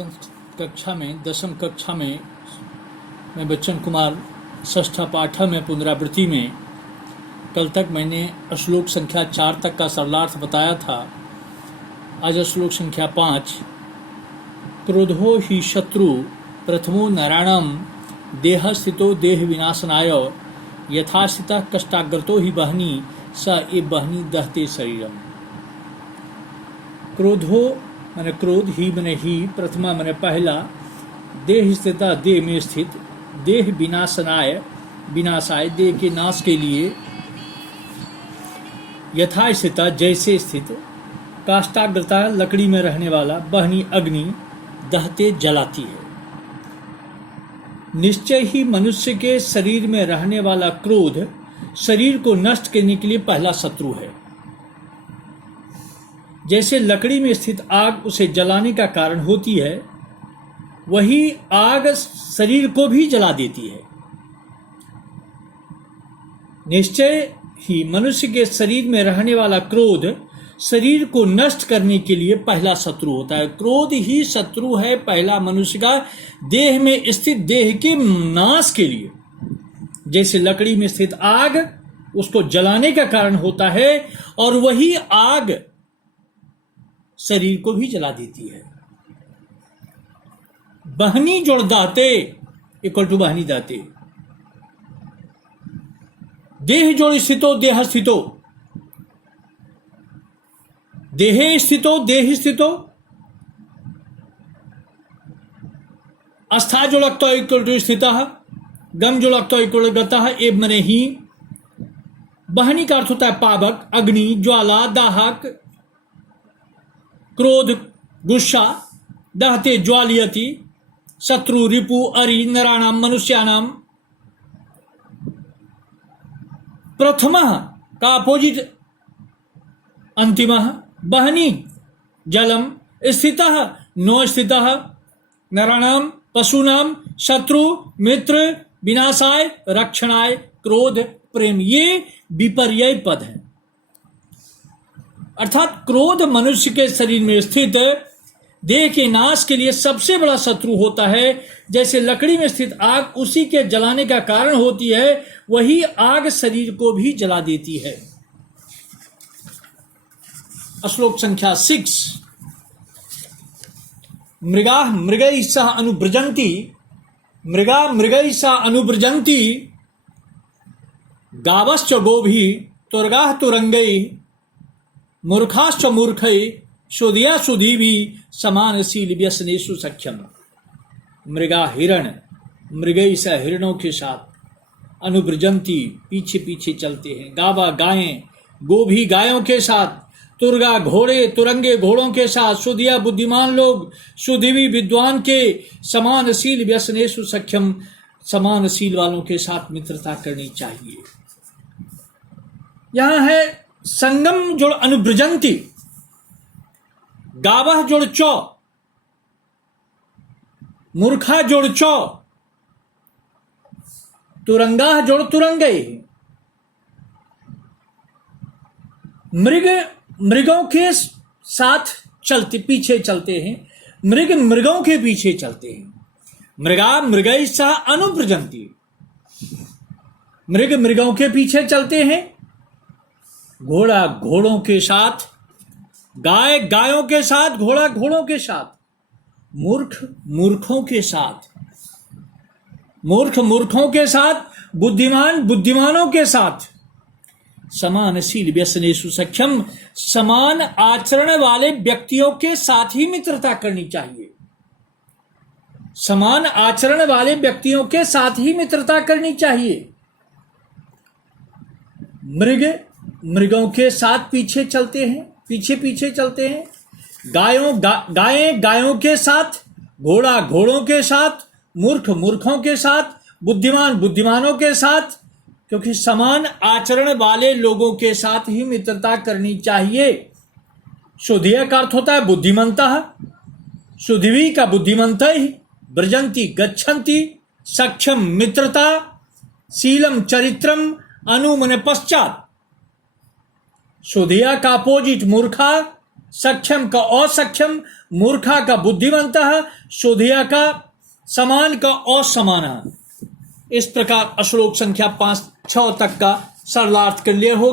कक्षा में 10वीं कक्षा में मैं बच्चन कुमार षष्ठ पाठ में पुनरावृत्ति में कल तक मैंने श्लोक संख्या 4 तक का सरलार्थ बताया था। आज श्लोक संख्या 5। क्रोधो हि शत्रु प्रथमो नराणाम देह स्थितो देह विनाशनाय यथास्थितः कष्टाग्रतो हि बहनी स ए बहनी दहते शरीरम। क्रोधो माने क्रोध, ही माने ही, प्रथमा माने पहला, देह स्थिता देह में स्थित, देह विनाशनाय विनाशाय देह के नाश के लिए, यथा स्थिता जैसे स्थित, काष्ठाग्रता लकड़ी में रहने वाला, बहनी अग्नि दहते जलाती है। निश्चय ही मनुष्य के शरीर में रहने वाला क्रोध शरीर को नष्ट करने के लिए पहला शत्रु है। जैसे लकड़ी में स्थित आग उसे जलाने का कारण होती है, वही आग शरीर को भी जला देती है। निश्चय ही मनुष्य के शरीर में रहने वाला क्रोध शरीर को नष्ट करने के लिए पहला शत्रु होता है। क्रोध ही शत्रु है पहला मनुष्य का देह में स्थित देह के नाश के लिए। जैसे लकड़ी में स्थित आग उसको जलाने का कारण होता है और वही आग शरीर को भी जला देती है। बहनी जोड़ दाते इक्वल टू बहनी दाते। देह जोड़ स्थितो देह स्थितो, देहे स्थितो देह स्थितो, अस्था जो लगता है इक्वल टू स्थितः, गम जो लगता है इक्वल टू गतः, एब मने ही। बहनी का अर्थ होता है पावक, अग्नि, ज्वाला, दाहक, क्रोध, गुस्सा, दहते ज्वालियति, शत्रु, रिपु, अरि, नराणाम, मनुष्याणाम। प्रथमः का अपोजिट अंतिमः, बहनी जलम, स्थितः नो स्थितः, नराणाम पशूनाम, शत्रु मित्र, विनाशाय रक्षणाय, क्रोध प्रेम। ये विपर्यय पद है। अर्थात क्रोध मनुष्य के शरीर में स्थित देह के नाश के लिए सबसे बड़ा शत्रु होता है। जैसे लकड़ी में स्थित आग उसी के जलाने का कारण होती है, वही आग शरीर को भी जला देती है। श्लोक संख्या 6। मृगा मृगैः सह अनुव्रजन्ति, मृगा मृगैः सह अनुव्रजन्ति, गावश्च गोभिः तुरगाः तुरंगैः, मूर्खाश्च मूर्खैः शोधिया सुधीभिः समानशील व्यसनेषु सख्यम। मृगा हिरण, मृगैः सह हिरणों के साथ, अनुव्रजन्ति पीछे पीछे चलते हैं, गावा गायें, गोभी गायों के साथ, तुरगा घोड़े तुरंगे घोड़ों के साथ, सुधिया बुद्धिमान लोग सुधिवी विद्वान के, समानशील व्यसनेषु सख्यम समानशील वालों के साथ मित्रता करनी चाहिए। यहां है संगम जोड़ अनुव्रजंती, गावह जोड़ चौ, मूर्खा जोड़ चौ, तुरंगा जोड़ तुरंगे। मृग मृगों के साथ चलते पीछे चलते हैं, मृग मृगों के पीछे चलते हैं। मृगा मृगैः सह अनुव्रजन्ति, मृग मृगों के पीछे चलते हैं, घोड़ा घोड़ों के साथ, गाय गायों के साथ, घोड़ा घोड़ों के साथ, मूर्ख मूर्खों के साथ, मूर्ख मूर्खों के साथ, बुद्धिमान बुद्धिमानों के साथ। समानशील व्यसनेषु सख्यम, समान आचरण वाले व्यक्तियों के साथ ही मित्रता करनी चाहिए। समान आचरण वाले व्यक्तियों के साथ ही मित्रता करनी चाहिए। मृग मृगों के साथ पीछे चलते हैं, पीछे पीछे चलते हैं। गायें गायों के साथ, घोड़ा घोड़ों के साथ, मूर्ख मूर्खों के साथ, बुद्धिमान बुद्धिमानों के साथ, क्योंकि समान आचरण वाले लोगों के साथ ही मित्रता करनी चाहिए। शुद्धिया का अर्थ होता है बुद्धिमंता, शुद्धिवी का बुद्धिमंता ही, ब्रजंती गच्छन्ति, सक्षम मित्रता, शीलम चरित्रम, अनु मने पश्चात। शुद्धिया का अपोजिट मूर्खा, सक्षम का असक्षम, मूर्खा का बुद्धिमंतः, शोधिया का समान का असमान। इस प्रकार श्लोक संख्या 5-6 तक का सरलार्थ क्लियर हो